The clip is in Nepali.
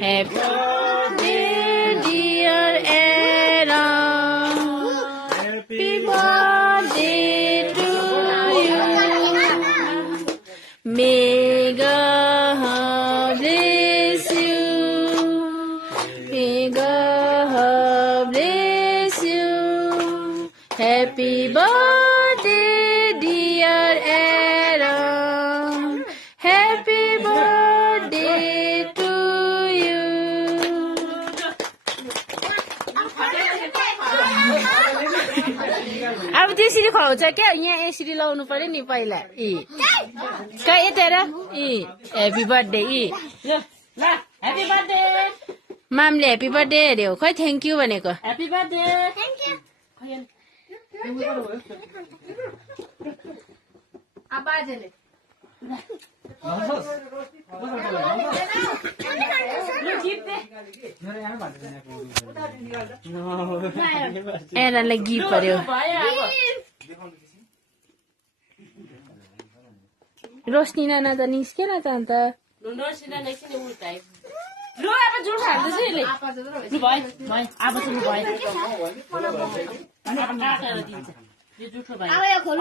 Happy birthday, dear Aaron. Happy birthday to you. May God bless you. May God bless you. Happy birthday, dear Aaron. Happy birthday to you. अब त्यसरी खुवाउँछ क्या यहाँ यसरी लाउनु पर्यो नि पहिला कहाँ यता हेप्पी बर्थडे हेप्पी बर्थडे मामले हेप्पी बर्थडे अरे हो खै थ्याङ्क यू भनेको हेप्पी बर्थडे एनालाई गिफ्ट पर्यो रोशनी नाना त निस्केन त अन्त जुठो भयो